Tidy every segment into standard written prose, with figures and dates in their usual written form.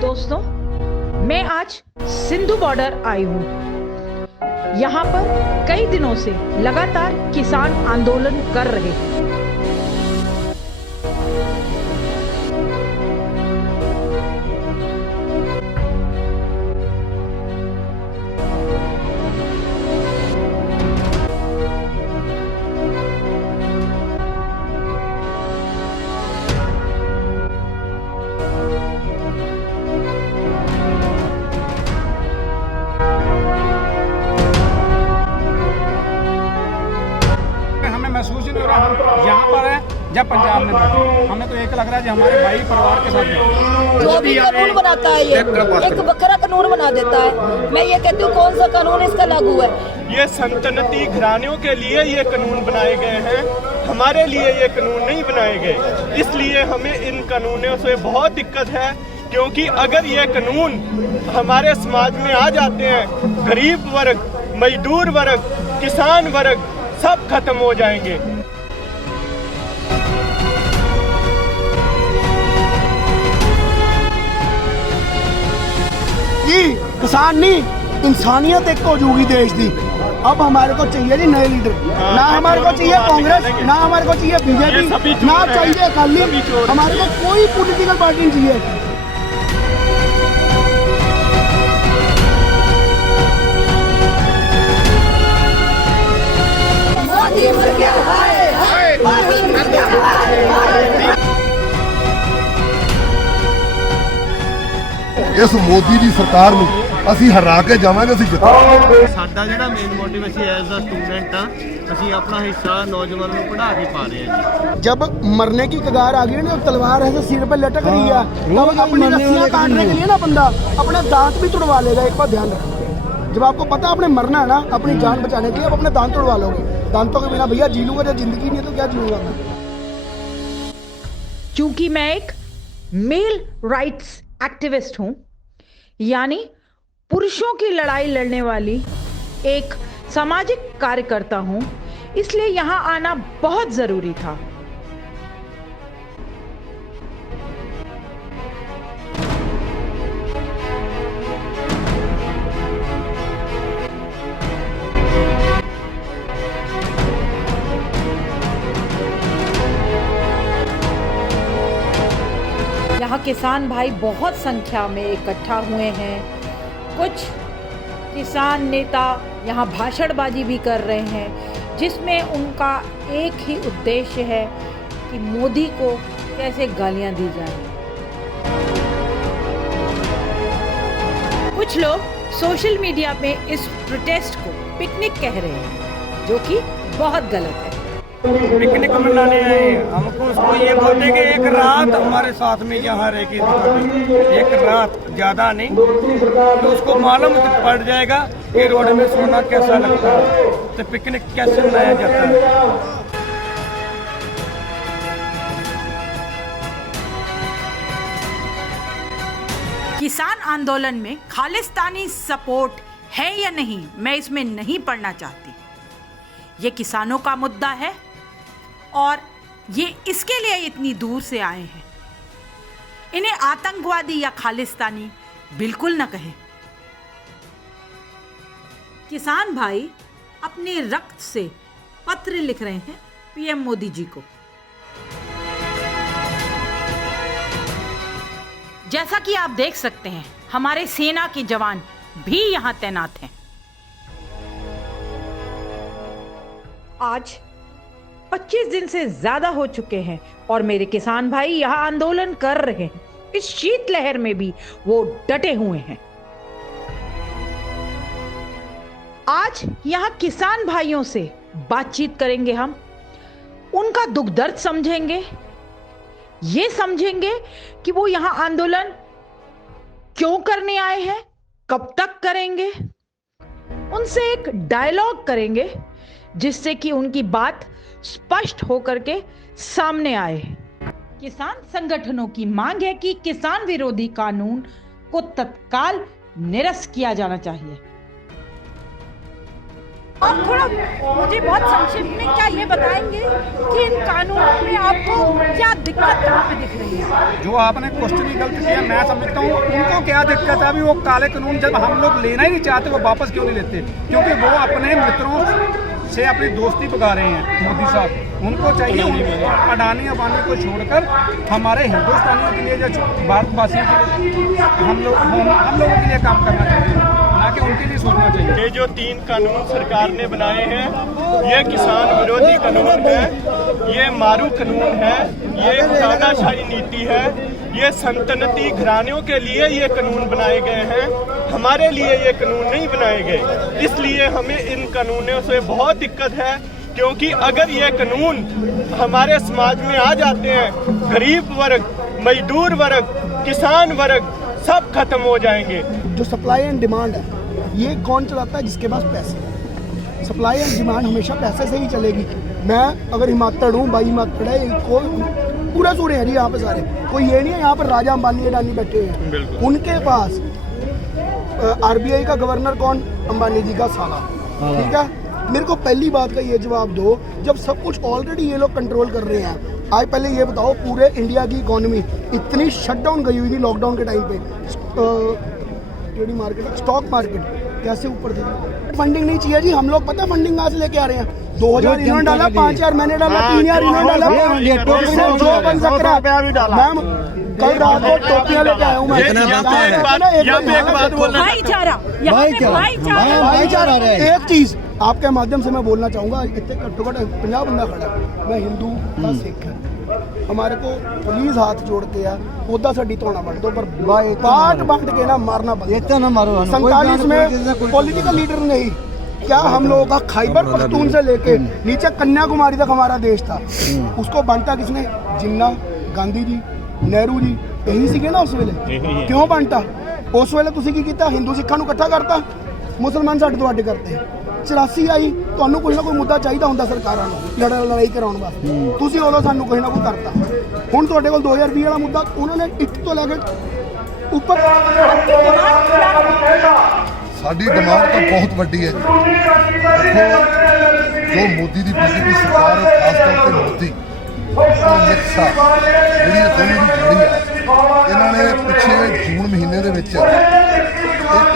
दोस्तों, मैं आज सिंधु बॉर्डर आई हूँ। यहाँ पर कई दिनों से लगातार किसान आंदोलन कर रहे हैं। महसूस ही नहीं हो रहा हम यहाँ पर है जब पंजाब में बैठे। हमें तो एक लग रहा है जो हमारे भाई परिवार के साथ जो भी कानून बनाता है ये एक बकरा कानून बना देता है। मैं ये कहती हूँ कौन सा कानून इसका लागू है। ये सल्तनती घरानों के लिए ये कानून बनाए गए हैं, हमारे लिए ये कानून नहीं बनाए गए। इसलिए हमें इन कानूनों से बहुत दिक्कत है, क्योंकि अगर ये कानून हमारे समाज में आ जाते हैं, गरीब वर्ग, मजदूर वर्ग, किसान वर्ग सब खत्म हो जाएंगे। किसान नहीं, इंसानियत एक हो जाएगी देश की। अब हमारे को चाहिए जी नए लीडर, ना हमारे को चाहिए कांग्रेस, ना हमारे को चाहिए बीजेपी, ना चाहिए अकाली, हमारे को कोई पॉलिटिकल पार्टी नहीं चाहिए। इस मोदी की सरकार ਨੂੰ ਅਸੀਂ ਹਰਾ ਕੇ ਜਾਵਾਂਗੇ, ਅਸੀਂ ਜਿੱਤਾਂਗੇ। ਸਾਡਾ ਜਿਹੜਾ ਮੇਨ ਮੋਟਿਵ ਅਸੀਂ ਐਜ਼ ਅ ਸਟੂਡੈਂਟ ਆ, ਅਸੀਂ ਆਪਣਾ ਹਿੱਸਾ नौजवानों ਨੂੰ पढ़ा के पा रहे हैं जी। जब मरने की कगार आ गई ना, तलवार ऐसे सिर पे लटक रही है, तब अपनी रस्सियां काटने के लिए ना बंदा अपना दांत भी तुड़वा लेगा। एक बार ध्यान रखना, जब आपको पता अपने मरना है ना, अपनी जान बचाने के लिए आप अपने दांत तुड़वा लोगे। दांतों के बिना भैया जी लूंगा, जब जिंदगी नहीं है तो क्या जीऊंगा मैं। चूंकि मैं एक मेल राइट्स एक्टिविस्ट हूं, यानी पुरुषों की लड़ाई लड़ने वाली एक सामाजिक कार्यकर्ता हूं, इसलिए यहां आना बहुत जरूरी था। यहाँ किसान भाई बहुत संख्या में इकट्ठा हुए हैं। कुछ किसान नेता यहाँ भाषणबाजी भी कर रहे हैं, जिसमें उनका एक ही उद्देश्य है कि मोदी को कैसे गालियां दी जाए। कुछ लोग सोशल मीडिया में इस प्रोटेस्ट को पिकनिक कह रहे हैं, जो कि बहुत गलत है। पिकनिक मनाने आए, हमको उसको ये बोलते कि एक रात हमारे साथ में यहाँ रह के एक रात, ज्यादा नहीं, तो उसको मालूम पड़ जाएगा कि रोड में सोना कैसा लगता है, तो पिकनिक कैसे मनाया जाता है। किसान आंदोलन में खालिस्तानी सपोर्ट है या नहीं, मैं इसमें नहीं पढ़ना चाहती। ये किसानों का मुद्दा है और ये इसके लिए इतनी दूर से आए हैं। इन्हें आतंकवादी या खालिस्तानी बिल्कुल न कहें। किसान भाई अपने रक्त से पत्र लिख रहे हैं पीएम मोदी जी को। जैसा कि आप देख सकते हैं, हमारे सेना के जवान भी यहां तैनात हैं। आज 25 दिन से ज्यादा हो चुके हैं और मेरे किसान भाई यहां आंदोलन कर रहे हैं। इस शीतलहर में भी वो डटे हुए हैं। आज यहां किसान भाइयों से बातचीत करेंगे हम, उनका दुख दर्द समझेंगे, ये समझेंगे कि वो यहां आंदोलन क्यों करने आए हैं, कब तक करेंगे। उनसे एक डायलॉग करेंगे जिससे कि उनकी बात स्पष्ट होकर के सामने आए। किसान संगठनों की मांग है कि किसान विरोधी कानून को तत्काल निरस्त किया जाना चाहिए। आप थोड़ा मुझे बहुत संक्षिप्त में क्या ये बताएंगे कि इन कानूनों में आपको क्या दिक्कत कहाँ पे दिख रही है? जो आपने क्वेश्चन ही गलत किया, मैं समझता हूँ उनको क्या दिक्कत है। अभी वो काले कानून जब हम लोग लेना ही नहीं चाहते, वो वापस क्यों नहीं लेते? क्योंकि वो अपने मित्रों से अपनी दोस्ती बगा रहे हैं मोदी साहब। उनको चाहिए अडानी अंबानी को छोड़कर हमारे हिंदुस्तानियों के लिए, जो भारतवासियों के लिए, हम लोगों के लिए काम करना चाहिए, ना कि उनके लिए सोचना चाहिए। ये जो 3 कानून सरकार ने बनाए हैं, ये किसान विरोधी कानून है, ये मारू कानून है, ये तानाशाही नीति है, ये सल्तनती घरानों के लिए ये कानून बनाए गए हैं, हमारे लिए ये कानून नहीं बनाए गए। इसलिए हमें इन कानूनों से बहुत दिक्कत है, क्योंकि अगर ये कानून हमारे समाज में आ जाते हैं, गरीब वर्ग, मजदूर वर्ग, किसान वर्ग सब खत्म हो जाएंगे। जो सप्लाई एंड डिमांड है, ये कौन चलाता है? जिसके पास पैसे हैं। सप्लाई एंड डिमांड हमेशा पैसे से ही चलेगी। मैं अगर हिमाचल हूँ, भाई हिमाचल है, कोई पूरा सूर्य है जी यहाँ पे सारे, कोई ये नहीं है यहाँ पर राजा अंबानी अडानी बैठे हैं। उनके पास आरबीआई का गवर्नर कौन? अंबानी जी का साला। ठीक है, मेरे को पहली बात का ये जवाब दो, जब सब कुछ ऑलरेडी ये लोग कंट्रोल कर रहे हैं, आज पहले ये बताओ पूरे इंडिया की इकोनॉमी इतनी शटडाउन गई हुई थी लॉकडाउन के टाइम पे, मार्केट, स्टॉक मार्केट कैसे ऊपर थी? फंडिंग नहीं चाहिए जी, हम लोग पता फंडिंग कहाँ से लेके आ रहे हैं? 2000 इन्होंने डाला, 5000 मैंने डाला, 3000 इन्होंने डाला, जो बन सक रहा है। मैम कल रात को टोपियां लेके आया हूँ मैं। भाईचारा एक चीज आपके माध्यम से मैं बोलना चाहूँगा, इतने घट्टो घट 50 बंदा खड़ा है, मैं हिंदू का सिख है, हमारे को प्लीज हाथ जोड़ के यार ओदा साडी धोना बन दो, पर बाट बंट के ना मारना बंद। 47 में पॉलिटिकल लीडर नहीं, क्या हम लोगों का खैबर पख्तून से लेके नीचे कन्याकुमारी तक हमारा देश था, उसको बांटा किसने? जिन्ना, गांधी जी, नेहरू जी, यही सीगे ना उस वेले। क्यों बांटा? उस वेले तुसी की कीता? हिंदू सिखां नूं इकट्ठा करता, मुसलमान साडे तो अड्ड करते। 84 आई, ਤੁਹਾਨੂੰ ਕੋਈ ਨਾ ਕੋਈ ਮੁੱਦਾ ਚਾਹੀਦਾ ਹੁੰਦਾ ਸਰਕਾਰਾਂ ਨੂੰ ਲੜਾਈ ਕਰਾਉਣ ਵਾਸਤੇ, ਤੁਸੀਂ ਉਦੋਂ ਸਾਨੂੰ ਕੋਈ ਨਾ ਕੋਈ ਕਰਤਾ। ਹੁਣ ਤੁਹਾਡੇ ਕੋਲ 2020 ਵਾਲਾ ਮੁੱਦਾ, ਉਹਨਾਂ ਨੇ ਇੱਕ ਤੋਂ ਲੈ ਕੇ ਉੱਪਰ ਸਾਡੀ ਡਿਮਾਂਡ ਤਾਂ ਬਹੁਤ ਵੱਡੀ ਹੈ ਜੀ। ਦੇਖੋ, ਜੋ ਮੋਦੀ ਦੀ ਬੀਜੇਪੀ ਸਰਕਾਰ, ਖਾਸ ਤੌਰ ਤੇ ਮੋਦੀ ਅਮਿਤ ਸ਼ਾਹ, ਜਿਹੜੀ ਇਹ ਦੋਨੋਂ ਦੀ ਜੋੜੀ ਹੈ, ਇਹਨਾਂ ਨੇ ਪਿੱਛੇ ਜੂਨ ਮਹੀਨੇ ਦੇ ਵਿੱਚ ਇੱਕ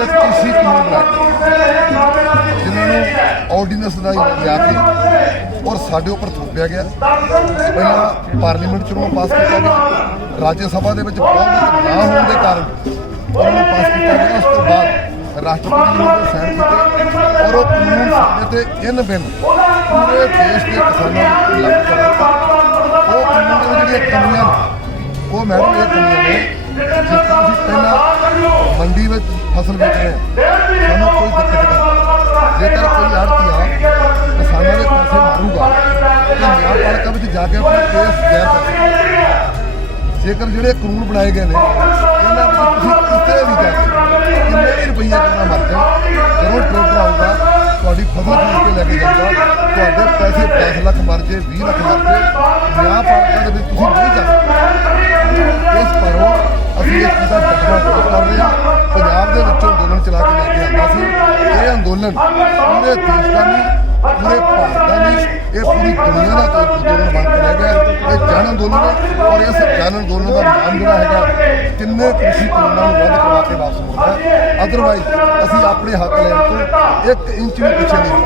ਕ੍ਰਿਸ਼ੀ ਕਾਨੂੰਨ ਬਣਾਇਆ, ਜਿਨ੍ਹਾਂ ਨੂੰ ਆਰਡੀਨੈਂਸ ਦਾ ਲਿਆ ਕੇ ਔਰ ਸਾਡੇ ਉੱਪਰ ਥੋਪਿਆ ਗਿਆ। ਪਹਿਲਾਂ ਪਾਰਲੀਮੈਂਟ 'ਚ ਉਹਨੂੰ ਪਾਸ ਕੀਤਾ ਗਿਆ, ਰਾਜ ਸਭਾ ਦੇ ਵਿੱਚ ਬਹੁਮਤ ਨਾ ਹੋਣ ਦੇ ਕਾਰਨ ਉਹਨਾਂ ਨੂੰ ਪਾਸ ਕੀਤਾ ਗਿਆ। ਉਸ ਤੋਂ ਬਾਅਦ ਰਾਸ਼ਟਰਪਤੀ ਜੀ ਨੇ ਸਾਈਨ ਕੀਤੇ ਔਰ ਉਹ ਕਾਨੂੰਨ ਸਾਡੇ ਤੇ ਇਨ ਬਿਨ ਪੂਰੇ ਦੇਸ਼ ਦੇ ਕਿਸਾਨਾਂ ਨੂੰ ਲਾਗੂ ਕਰ ਦਿੱਤਾ। ਉਹ ਕਾਨੂੰਨ ਦੇ ਵਿੱਚ ਜਿਹੜੀਆਂ ਕਮੀਆਂ, ਉਹ ਮੈਡਮ ਇਹ ਕਮੀਆਂ ਨੇ, ਜਿਸ ਤਰ੍ਹਾਂ ਅਸੀਂ ਪਹਿਲਾਂ ਮੰਡੀ ਵਿੱਚ ਫਸਲ ਵੇਚ ਰਹੇ ਹਾਂ, ਸਾਨੂੰ ਕੋਈ ਦਿੱਕਤ ਨਹੀਂ। ਜੇਕਰ ਕੋਈ ਆੜ੍ਹਤੀਆ ਕਿਸਾਨਾਂ ਦੇ ਪੈਸੇ ਮਾਰੂਗਾ ਤਾਂ ਨਿਆਂਪਾਲਿਕਾ ਵਿੱਚ ਜਾ ਕੇ ਆਪਣਾ ਕੇਸ ਦਾਇਰ ਕਰ ਸਕਦਾ। ਜੇਕਰ ਜਿਹੜੇ ਕਾਨੂੰਨ ਬਣਾਏ ਗਏ ਨੇ, ਇਹਨਾਂ ਵਿੱਚ ਤੁਸੀਂ ਕਿਤੇ ਵੀ ਜਾ ਕੇ ਕਿੰਨੇ ਵੀ ਰੁਪਈਏ ਕਿੰਨਾ ਮਰ ਜਾਓ, ਜਦੋਂ ਟਰੈਕਟਰ ਆਊਗਾ ਤੁਹਾਡੀ ਫਸਲ ਖਰੀਦ ਕੇ ਲੈ ਕੇ ਜਾਊਗਾ, ਤੁਹਾਡੇ ਪੈਸੇ 10 ਲੱਖ ਮਰ ਜੇ, 20 ਲੱਖ ਮਰ ਜੇ, ਨਿਆਂਪਾਲਿਕਾ ਦੇ ਵਿੱਚ ਤੁਸੀਂ ਨਹੀਂ ਜਾ ਸਕਦੇ। ਇਸ ਪਰੋਂ ਅਸੀਂ ਇਸ ਚੀਜ਼ ਦਾ ਡਟਵਾ ਵਿਰੋਧ ਕਰ ਰਹੇ ਹਾਂ। ਪੰਜਾਬ ਦੇ ਵਿੱਚੋਂ ਅੰਦੋਲਨ ਚਲਾ ਕੇ ਲੈ ਕੇ ਆਉਂਦਾ ਸੀ, ਇਹ ਅੰਦੋਲਨ ਪੂਰੇ ਦੇਸ਼ ਦਾ ਨਹੀਂ, ਪੂਰੇ ਭਾਰਤ ਦਾ ਨਹੀਂ, ਇਹ ਪੂਰੀ ਦੁਨੀਆ ਦਾ ਅੰਦੋਲਨ ਬਣ ਕੇ ਰਹਿ ਗਿਆ। ਇਹ ਜਨ ਅੰਦੋਲਨ ਹੈ ਔਰ ਇਸ ਜਨ ਅੰਦੋਲਨ ਦਾ ਨਾਮ ਜਿਹੜਾ ਹੈਗਾ, ਕਿੰਨੇ ਕ੍ਰਿਸ਼ੀ ਕਾਨੂੰਨਾਂ ਨੂੰ ਰੱਦ ਕਰਵਾ ਕੇ ਵਾਪਸ ਮੁੜਦਾ। ਅਦਰਵਾਈਜ਼ ਅਸੀਂ ਆਪਣੇ ਹੱਕ ਲੈਣ ਤੋਂ 1 ਇੰਚ ਵੀ ਪਿੱਛੇ नहीं।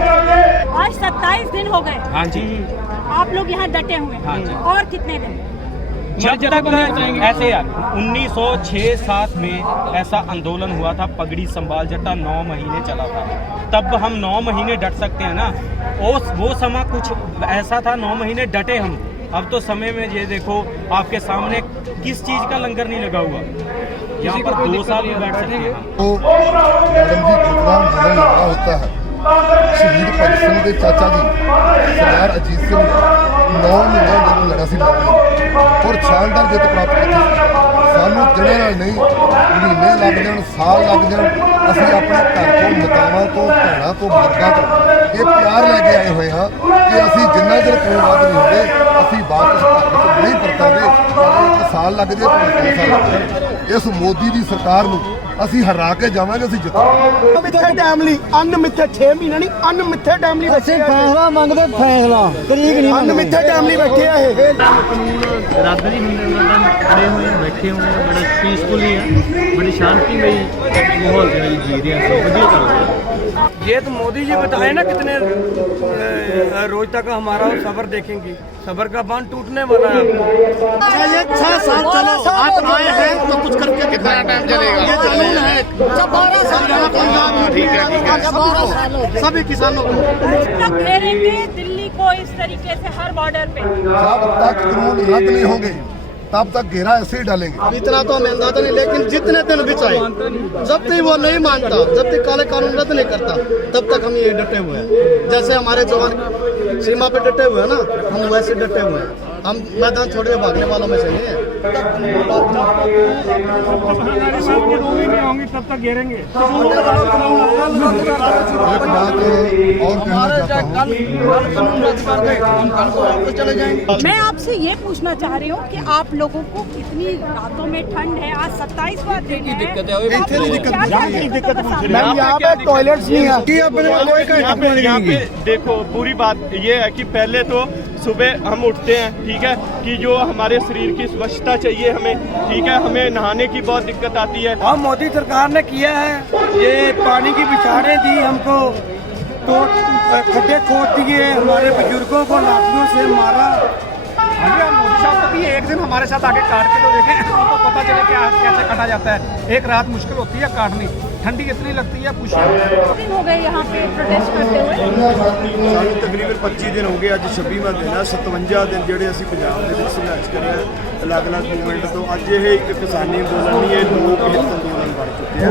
आज 27 दिन हो गए। हाँ जी, आप लोग यहाँ डटे हुए। हाँ जी। और कितने दिन? जब तक ऐसे यार 1906-7 में ऐसा आंदोलन हुआ था, पगड़ी संभाल जट्टा 9 महीने चला था, तब हम 9 महीने डट सकते हैं ना। वो समय कुछ ऐसा था, 9 महीने डटे हम। अब तो समय में ये देखो आपके सामने किस चीज का लंगर नहीं लगा हुआ, यहाँ पर 2 साल में बैठ सकते हैं। तो मैडम जी कितना अंदोलन लगा होता है। शहीद भगत सिंह के चाचा जी सरदार अजीत सिंह ने 9 महीने अंदोलन लड़ा सी और शानदार जित प्राप्त की। सानू दिनों नाल नहीं, महीने लग जाण, साल लग जाण, असीं अपने घर तो, मातावां तो, भैणां तो, बजुर्गां तो ये प्यार लैके आए हुए हाँ कि असीं जिन्ना चਿਰ कोलवाद नहीं होंदे, असीं वापस घर नहीं परतांगे। 1 साल लग जाए, 2 साल लग जाए, ਇਸ ਮੋਦੀ ਦੀ ਸਰਕਾਰ ਨੂੰ ਅਸੀਂ ਹਰਾ ਕੇ ਜਾਵਾਂਗੇ, ਅਸੀਂ ਜਿੱਤਾਂਗੇ। ਮਿੱਥੇ ਟਾਈਮ ਲਈ ਅੰਨ ਮਿੱਥੇ 6 ਮਹੀਨੇ ਨਹੀਂ ਅੰਨ ਮਿੱਥੇ ਟਾਈਮ ਲਈ ਅਸੀਂ ਫੈਸਲਾ ਮੰਗਦੇ, ਫੈਸਲਾ ਤਰੀਕ ਨਹੀਂ ਅੰਨ ਮਿੱਥੇ ਟਾਈਮ ਲਈ ਬੈਠੇ ਆ ਇਹ ਰੱਦ ਨਹੀਂ ਹੁੰਦੇ, ਮਤਲਬ ਖੜੇ ਹੋਏ ਬੈਠੇ ਹੋਏ ਬੜਾ ਪੀਸਫੁਲੀ ਹੈ, ਬੜੀ शांतिमयी माहौल के जी रहे हैं, बढ़िया चल रहा है। ये तो मोदी जी बताए ना कितने रोज तक हमारा सबर देखेंगे, सबर का बांध टूटने वाला है। 6 साल चलो, आप आए हैं तो कुछ करके दिखाया, टाइम चलेगा, ये कानून है। जब 12 साल ठीक है, सभी किसानों को तक घेरेंगे दिल्ली को इस तरीके से हर बॉर्डर पे। जब तक कानून रद्द नहीं होंगे तब तक घेरा ऐसे ही डालेंगे। अब इतना तो हमें अंदाजा नहीं, लेकिन जितने दिन भी चाहे, जब तक वो नहीं मानता, जब तक काले कानून रद्द नहीं करता, तब तक हम ये डटे हुए हैं। जैसे हमारे जवान सीमा पे डटे हुए हैं ना, हम वैसे डटे हुए हैं। हम मैदान छोड़ के भागने वालों में से नहीं है। तब तक घेरेंगे। एक बात और कहना चाहता हूँ, मैं आपसे ये पूछना चाह रही हूँ कि आप लोगों को कितनी रातों में ठंड है, आज 27वां दिन है, यहाँ पे टॉयलेट्स नहीं है। यहाँ पे देखो, पूरी बात ये है कि पहले तो सुबह हम उठते हैं, ठीक है, कि जो हमारे शरीर की स्वच्छता चाहिए हमें, ठीक है, हमें नहाने की बहुत दिक्कत आती है। और मोदी सरकार ने किया है, ये पानी की बिछाड़ें दी हमको, तो खड्डे खोद दिए, हमारे बुजुर्गों को लाठियों से मारा। मोदी साहब कभी एक दिन हमारे साथ आके काट के तो देखें, उनको पता चले कि आज कैसे काटा जाता है। एक रात मुश्किल होती है काटनी, ठंडी कितनी लगती है पूछो। दिन हो गए यहाँ पे प्रोटेस्ट करते हुए। ਸਾਨੂੰ ਤਕਰੀਬਨ 25 ਦਿਨ ਹੋ ਗਏ, ਅੱਜ 26ਵਾਂ ਦਿਨ ਹੈ। 57 ਦਿਨ ਜਿਹੜੇ ਅਸੀਂ ਪੰਜਾਬ ਦੇ ਵਿੱਚ ਸੰਘਰਸ਼ ਕਰਿਆ ਅਲੱਗ-ਅਲੱਗ ਮੂਵਮੈਂਟ ਤੋਂ, ਅੱਜ ਇਹ ਇੱਕ ਕਿਸਾਨੀ ਅੰਦੋਲਨ ਨਹੀਂ, ਇਹ ਲੋਕ ਹਿੱਤ ਅੰਦੋਲਨ ਬਣ ਚੁੱਕੇ ਆ,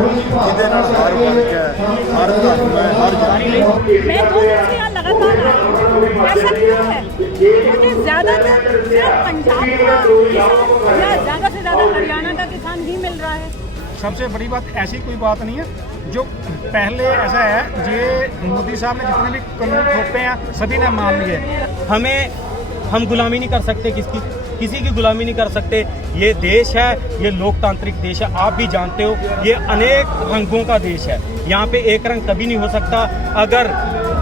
ਜਿਹਦੇ ਨਾਲ ਹਰ ਵਰਗ ਹੈ, ਹਰ ਧਰਮ है, हर जाति है। मैं 2 दिन से यहाँ लगातार आ रही हूँ, ऐसा क्यों है? मुझे ज्यादातर सिर्फ पंजाब का किसान या ज्यादा से ज्यादा हरियाणा का किसान ही मिल रहा है। सबसे बड़ी बात, ऐसी कोई बात नहीं है। जो पहले ऐसा है, ये मोदी साहब ने जितने भी कानून थोपे हैं सभी ने मान लिए। हम गुलामी नहीं कर सकते, किसी की गुलामी नहीं कर सकते। ये देश है, ये लोकतांत्रिक देश है, आप भी जानते हो, ये अनेक रंगों का देश है। यहाँ पे एक रंग कभी नहीं हो सकता। अगर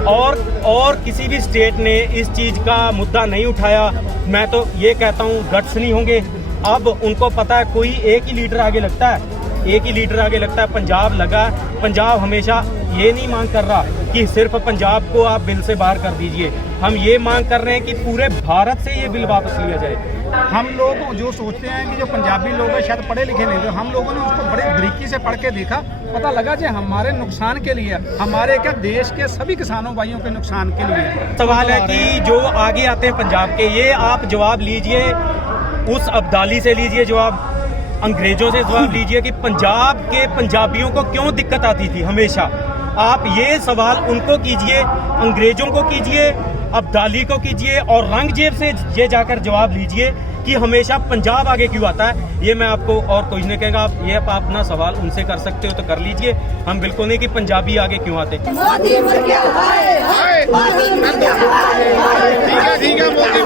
और किसी भी स्टेट ने इस चीज़ का मुद्दा नहीं उठाया, मैं तो ये कहता हूँ गट्स नहीं होंगे। अब उनको पता है कोई एक ही लीडर आगे लगता है, एक ही लीडर आगे लगता है। पंजाब लगा, पंजाब हमेशा ये नहीं मांग कर रहा कि सिर्फ पंजाब को आप बिल से बाहर कर दीजिए, हम ये मांग कर रहे हैं कि पूरे भारत से ये बिल वापस लिया जाए। हम लोग जो सोचते हैं कि जो पंजाबी लोग हैं शायद पढ़े लिखे नहीं थे, हम लोगों ने उसको बड़े बारीकी से पढ़ के देखा, पता लगा कि हमारे नुकसान के लिए, हमारे क्या देश के सभी किसानों भाइयों के नुकसान के लिए। सवाल है कि जो आगे आते हैं पंजाब के, ये आप जवाब लीजिए, उस अब्दाली से लीजिए जवाब, अंग्रेजों से जवाब लीजिए कि पंजाब के पंजाबियों को क्यों दिक्कत आती थी हमेशा। आप ये सवाल उनको कीजिए, अंग्रेजों को कीजिए, अब्दाली को कीजिए, और औरंगजेब से ये जाकर जवाब लीजिए कि हमेशा पंजाब आगे क्यों आता है। ये मैं आपको और कुछ नहीं कहेगा, आप ये अपना सवाल उनसे कर सकते हो तो कर लीजिए। हम बिल्कुल नहीं कि पंजाबी आगे क्यों आते। मोदी मर गया, हाय हाय, मोदी मर गया, हाय हाय। ठीक है, मोदी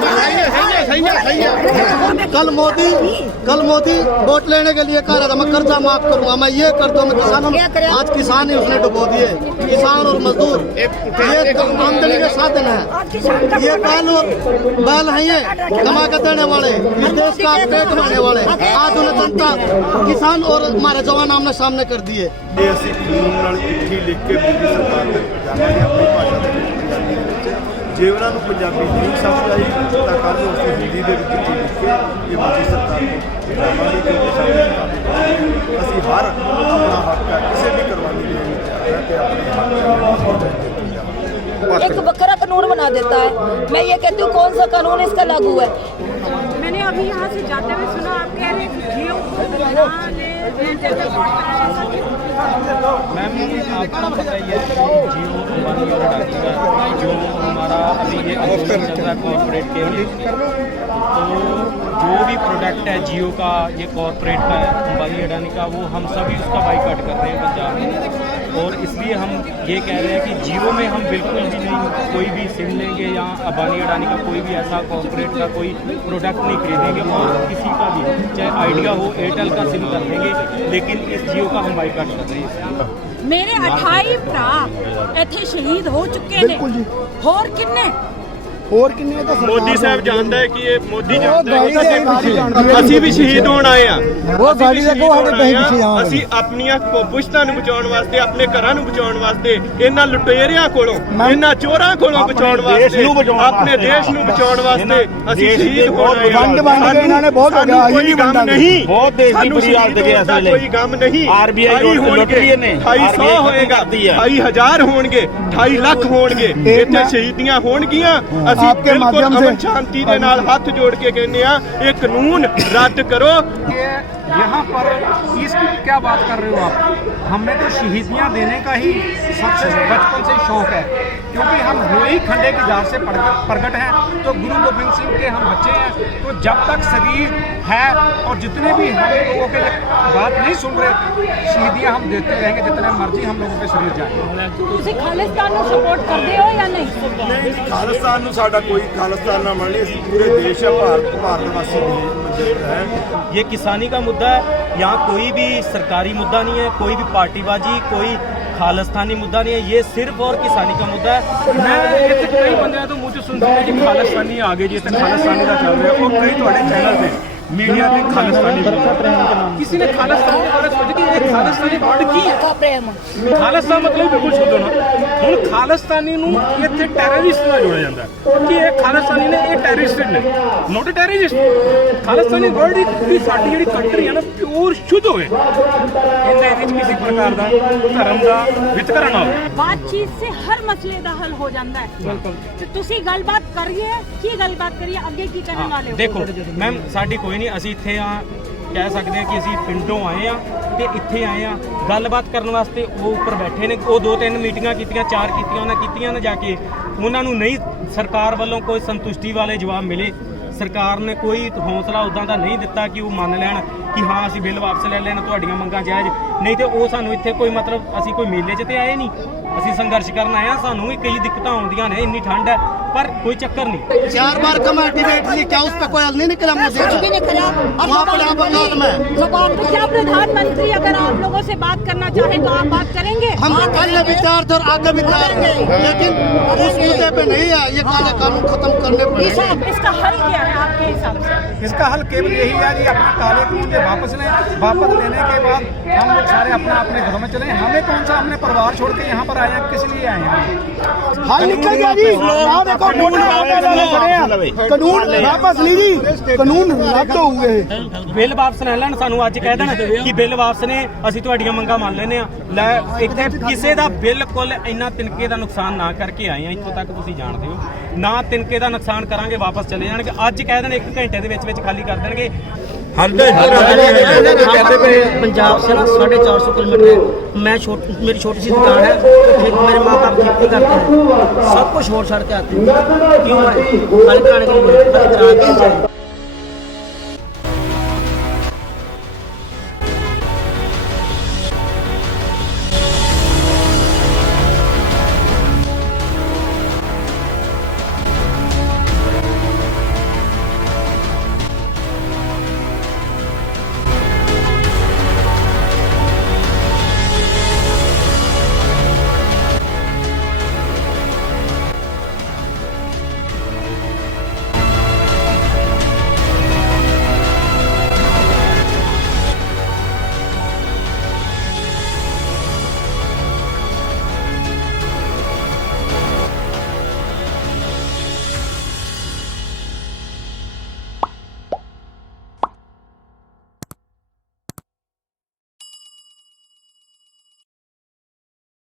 सही है। कल मोदी वोट लेने के लिए कह रहा था मैं कर्जा माफ करूंगा, मैं ये कर दूं, मैं किसानों, आज किसान ही उसने डुबो दिए, किसान और मजदूर। ये आमदनी के साधन है, ये बैल है, ये कमा के देने वाले, इस देश का पेट भरने वाले, आज उन्हें जनता, किसान और हमारे जवान आमने सामने कर दिए। ਇਹ ਅਸੀਂ ਕਾਨੂੰਨ ਨਾਲ ਚਿੱਠੀ ਲਿਖ ਕੇ ਮੋਦੀ ਸਰਕਾਰ ਦੇ ਜਾਵਾਂਗੇ ਆਪਣੀ ਭਾਸ਼ਾ ਦੇ ਵਿੱਚ। ਜੇ ਉਹਨਾਂ ਨੂੰ ਪੰਜਾਬੀ ਨਹੀਂ ਸਮਝ ਆਈ ਤਾਂ ਕੱਲ੍ਹ ਨੂੰ ਅਸੀਂ ਹਿੰਦੀ ਦੇ ਵਿੱਚ ਚਿੱਠੀ ਲਿਖ ਕੇ ਇਹ ਮੋਦੀ ਸਰਕਾਰ ਨੂੰ ਜਾਵਾਂਗੇ, ਕਿਉਂਕਿ ਸਾਡੇ ਮੁਤਾਬਿਕ ਅਸੀਂ ਹਰ ਆਪਣਾ ਹੱਕ ਹੈ, ਕਿਸੇ ਵੀ ਕੁਰਬਾਨੀ ਦੇਣ ਨੂੰ ਤਿਆਰ ਹੈ ਤੇ ਆਪਣੇ ਹੱਕ एक बकरा कानून बना देता है। मैं ये कहती हूँ कौन सा कानून इसका लागू है? मैंने अभी यहाँ से जाते हुए सुना आप कह रहे हैं जियो को बना ले, जैसे वोट बनाया। मैम आपको पता ही है जियो अंबानी और अडानी का जो हमारा अभी ये चल रहा है कॉर्पोरेट के लिए, तो जो भी प्रोडक्ट है जियो का, ये कॉरपोरेट का है, अंबानी अडानी का, वो हम सभी उसका बाइकआउट कर रहे हैं पंजाब में। और इसलिए हम ये कह रहे हैं कि जियो में हम बिल्कुल भी नहीं कोई भी सिम लेंगे या अंबानी अडानी का कोई भी ऐसा कॉरपोरेट का कोई प्रोडक्ट नहीं खरीदेंगे, और किसी का भी चाहे आइडिया हो, एयरटेल का सिम कर देंगे, लेकिन इस जियो का हम बाइकआउट कर रहे हैं। मेरे 28 भरा इत्थे शहीद हो चुके ने, होर किन्ने ਹੋਰ ਕਿੰਨੇ ਤਾਂ ਮੋਦੀ ਸਾਹਿਬ ਜਾਣਦਾ ਹੈ ਕਿ ਇਹ ਮੋਦੀ ਜਾਣਦਾ ਹੈ ਅਸੀਂ ਵੀ ਸ਼ਹੀਦ ਹੋਣ ਆਏ ਆ, ਉਹ ਗਾੜੀ ਦੇ ਕੋਲ ਸਾਡੇ ਪਿੱਛੇ ਆ। ਅਸੀਂ ਆਪਣੀਆਂ ਪੁਸ਼ਤਾਂ ਨੂੰ ਬਚਾਉਣ ਵਾਸਤੇ, ਆਪਣੇ ਘਰਾਂ ਨੂੰ ਬਚਾਉਣ ਵਾਸਤੇ, ਇਹਨਾਂ ਲੁਟੇਰਿਆਂ ਕੋਲੋਂ, ਇਹਨਾਂ ਚੋਰਾਂ ਕੋਲੋਂ ਬਚਾਉਣ ਵਾਸਤੇ, ਆਪਣੇ ਦੇਸ਼ ਨੂੰ ਬਚਾਉਣ ਵਾਸਤੇ ਅਸੀਂ ਸ਼ਹੀਦ ਹੋਣ ਆਏ ਆ। ਵੰਡ ਵੰਡ ਕੇ ਇਹਨਾਂ ਨੇ ਬਹੁਤ ਹੋ ਗਿਆ, ਕੋਈ ਗਮ ਨਹੀਂ, ਬਹੁਤ ਦੇਸ਼ ਦੀ ਬੁਰੀ ਹਾਲਤ ਗਿਆ ਇਸ ਵੇਲੇ। ਕੋਈ ਗਮ ਨਹੀਂ। ਆਰਬੀਆਈ ਲੁੱਟ ਰਹੀ ਨੇ, 250 ਹੋਏਗਾ, 22000 ਹੋਣਗੇ, 2.5 ਲੱਖ ਹੋਣਗੇ, ਇੱਥੇ ਸ਼ਹੀਦੀਆਂ ਹੋਣਗੀਆਂ। ਅਸੀਂ ਬਿਲकुल अमन शांति के नाल हाथ जोड़ के कहने ये कानून रद्द करो। यहाँ पर इसकी क्या बात कर रहे हो आप? हमें तो शहीदियाँ देने का ही सबसे बचपन से शौक है, क्योंकि हम वही खंडे की धार से प्रकट हैं। तो गुरु गोविंद सिंह के हम बच्चे हैं, तो जब तक शरीर है और जितने भी हम लोगों के बात नहीं सुन रहे, शहीदियाँ हम देते रहेंगे जितने मर्जी हम लोगों के शरीर जाए। ਤੁਸੀਂ ਖਾਲਿਸਤਾਨ ਨੂੰ ਸਪੋर्ट ਕਰਦੇ ਹੋ ਜਾਂ ਨਹੀਂ? ਨਹੀਂ, ਖਾਲਿਸਤਾਨ ਨੂੰ ਸਾਡਾ ਕੋਈ ਖਾਲਿਸਤਾਨ ਨਾ ਮੰਨ ਲਈ, ਅਸੀਂ ਪੂਰੇ ਦੇਸ਼ ਆ, ਭਾਰਤ ਵਾਸੀ ਹੈ। ये किसानी का मुद्दा है, यहाँ कोई भी सरकारी मुद्दा नहीं है, कोई भी पार्टीबाजी, कोई खालिस्तानी मुद्दा नहीं है, ये सिर्फ और किसानी का मुद्दा है। मैं ਇੱਥੇ ਕਈ ਬੰਦਿਆਂ ਤੋਂ ਮੂੰਹ 'ਚ ਸੁਣਦੇ ਨੇ ਕਿ ਖਾਲਿਸਤਾਨੀ ਆ ਗਏ ਜੀ, ਇੱਥੇ ਖਾਲਿਸਤਾਨੀ ਦਾ ਚੱਲ ਰਿਹਾ। ਉਹ ਕਈ ਤੁਹਾਡੇ ਚੈਨਲ ਤੇ मीडिया पे खालिस्तानी किसी ने खालिस्तान के बारे में सोचा कि ये खालिस्तानी वर्ड की है? खालिस्तान मतलब बिल्कुल छोड़ो ना। ਹੁਣ ਖਾਲਿਸਤਾਨੀ ਨੂੰ ਇੱਥੇ ਟੈਰਰਿਸਟ ਨਾਲ ਜੋੜਿਆ ਜਾਂਦਾ ਹੈ ਕਿ ਇਹ ਖਾਲਿਸਤਾਨੀ ਨੇ, ਇਹ ਟੈਰਰਿਸਟ ਨੇ, ਨੋਟ ਟੈਰਰਿਸਟ। ਖਾਲਿਸਤਾਨੀ ਵਰਡ ਦੀ ਸਾਡੀ ਜਿਹੜੀ ਕੰਟਰੀ ਹੈ ਨਾ, ਪਿਓਰ ਸ਼ੁੱਧ ਹੋਵੇ, ਇਹਦੇ ਵਿੱਚ ਕਿਸੇ ਪ੍ਰਕਾਰ ਦਾ ਧਰਮ ਦਾ ਵਿਤਕਰਾ ਨਾ ਹੋਵੇ। ਬਾਤਚੀਤ ਸੇ ਹਰ ਮਸਲੇ ਦਾ ਹੱਲ ਹੋ ਜਾਂਦਾ ਹੈ। ਤੇ ਤੁਸੀਂ ਗੱਲਬਾਤ ਕਰੀਏ, ਕੀ ਗੱਲਬਾਤ ਕਰੀਏ, ਅੱਗੇ ਕੀ ਕਰਨ ਵਾਲੇ ਹੋ? ਦੇਖੋ ਮੈਮ, ਸਾਡੀ ਕੋਈ ਨਹੀਂ, ਅਸੀਂ ਇੱਥੇ ਆ ਕਹਿ ਸਕਦੇ ਹਾਂ ਕਿ ਅਸੀਂ ਪਿੰਡੋਂ ਆਏ ਆ ਤੇ ਇੱਥੇ ਆਏ ਆ ਗੱਲਬਾਤ ਕਰਨ ਵਾਸਤੇ। ਉਹ ਉੱਪਰ ਬੈਠੇ ਨੇ, ਉਹ 2-3 ਮੀਟਿੰਗਾਂ ਕੀਤੀਆਂ, 4 ਕੀਤੀਆਂ, ਉਹਨਾਂ ਕੀਤੀਆਂ ਨਾ ਜਾ ਕੇ, ਉਹਨਾਂ ਨੂੰ ਨਹੀਂ ਸਰਕਾਰ ਵੱਲੋਂ ਕੋਈ ਸੰਤੁਸ਼ਟੀ ਵਾਲੇ ਜਵਾਬ ਮਿਲੇ। ਸਰਕਾਰ ਨੇ ਕੋਈ ਹੌਸਲਾ ਉਦਾਂ ਦਾ ਨਹੀਂ ਦਿੱਤਾ ਕਿ ਉਹ ਮੰਨ ਲੈਣ ਕਿ ਹਾਂ ਅਸੀਂ ਬਿੱਲ ਵਾਪਸ ਲੈ ਲੈਣ, ਤੁਹਾਡੀਆਂ ਮੰਗਾਂ ਜਾਇਜ਼ ਨਹੀਂ। ਤੇ ਉਹ ਸਾਨੂੰ ਇੱਥੇ ਕੋਈ ਮਤਲਬ, ਅਸੀਂ ਕੋਈ ਮੇਲੇ 'ਚ ਤੇ ਆਏ ਨਹੀਂ, ਅਸੀਂ ਸੰਘਰਸ਼ ਕਰਨ ਆਏ ਆ। ਸਾਨੂੰ ਵੀ ਕਈ ਦਿੱਕਤਾਂ ਆਉਂਦੀਆਂ ਨੇ, ਇੰਨੀ ਠੰਡ ਹੈ, पर कोई चक्कर नहीं। 4 बार कमेटी बैठ ली, क्या उस पर कोई हल नहीं निकला? मुझे भी नहीं करा। तो क्या प्रधानमंत्री अगर आप लोगों से बात करना चाहे तो आप बात करेंगे? हम पहले विचार थे और आगे विचार थे, लेकिन उस मुद्दे पे नहीं है। ये काला कानून खत्म करने पर इसका हल क्या है आपके हिसाब से? इसका हल केवल यही है कि अपने काले कानून के वापस लें। वापस लेने के बाद हम लोग सारे अपने अपने घरों में चलें। हमें कौन सा, अपने परिवार छोड़ के यहाँ पर आए हैं, किस लिए आए हैं? हाँ, निकल गया जी। कानून वापस ली जी, कानून रद्द हो गए। ਬਿੱਲ ਵਾਪਸ ਲੈ ਲੈਣ, ਸਾਨੂੰ ਅੱਜ ਕਹਿ ਦੇਣ ਕਿ ਬਿੱਲ ਵਾਪਸ ਨੇ, ਅਸੀਂ ਤੁਹਾਡੀਆਂ ਮੰਗਾਂ ਮੰਨ ਲੈਨੇ ਆ। ਲੈ ਇੱਥੇ ਕਿਸੇ ਦਾ ਬਿਲਕੁਲ ਇੰਨਾ ਤਿਨਕੇ ਦਾ ਨੁਕਸਾਨ ਨਾ ਕਰਕੇ ਆਏ ਆ, ਇੱਥੋਂ ਤੱਕ ਤੁਸੀਂ ਜਾਣਦੇ ਹੋ ਨਾ। ਤਿਨਕੇ ਦਾ ਨੁਕਸਾਨ ਕਰਾਂਗੇ, ਵਾਪਸ ਚਲੇ ਜਾਣਗੇ। ਅੱਜ ਕਹਿ ਦੇਣ 1 ਘੰਟੇ ਦੇ ਵਿੱਚ ਖਾਲੀ ਕਰ ਦੇਣਗੇ। पंजाब से ना 450 किलोमीटर है। मैं मेरी छोटी सी दुकान है, तो मेरे माँ बाप खेती करते हैं, सब कुछ छोड़ छाड़ के आते हैं। क्यों है? खाली कराने के लिए, खाली करा के जाए।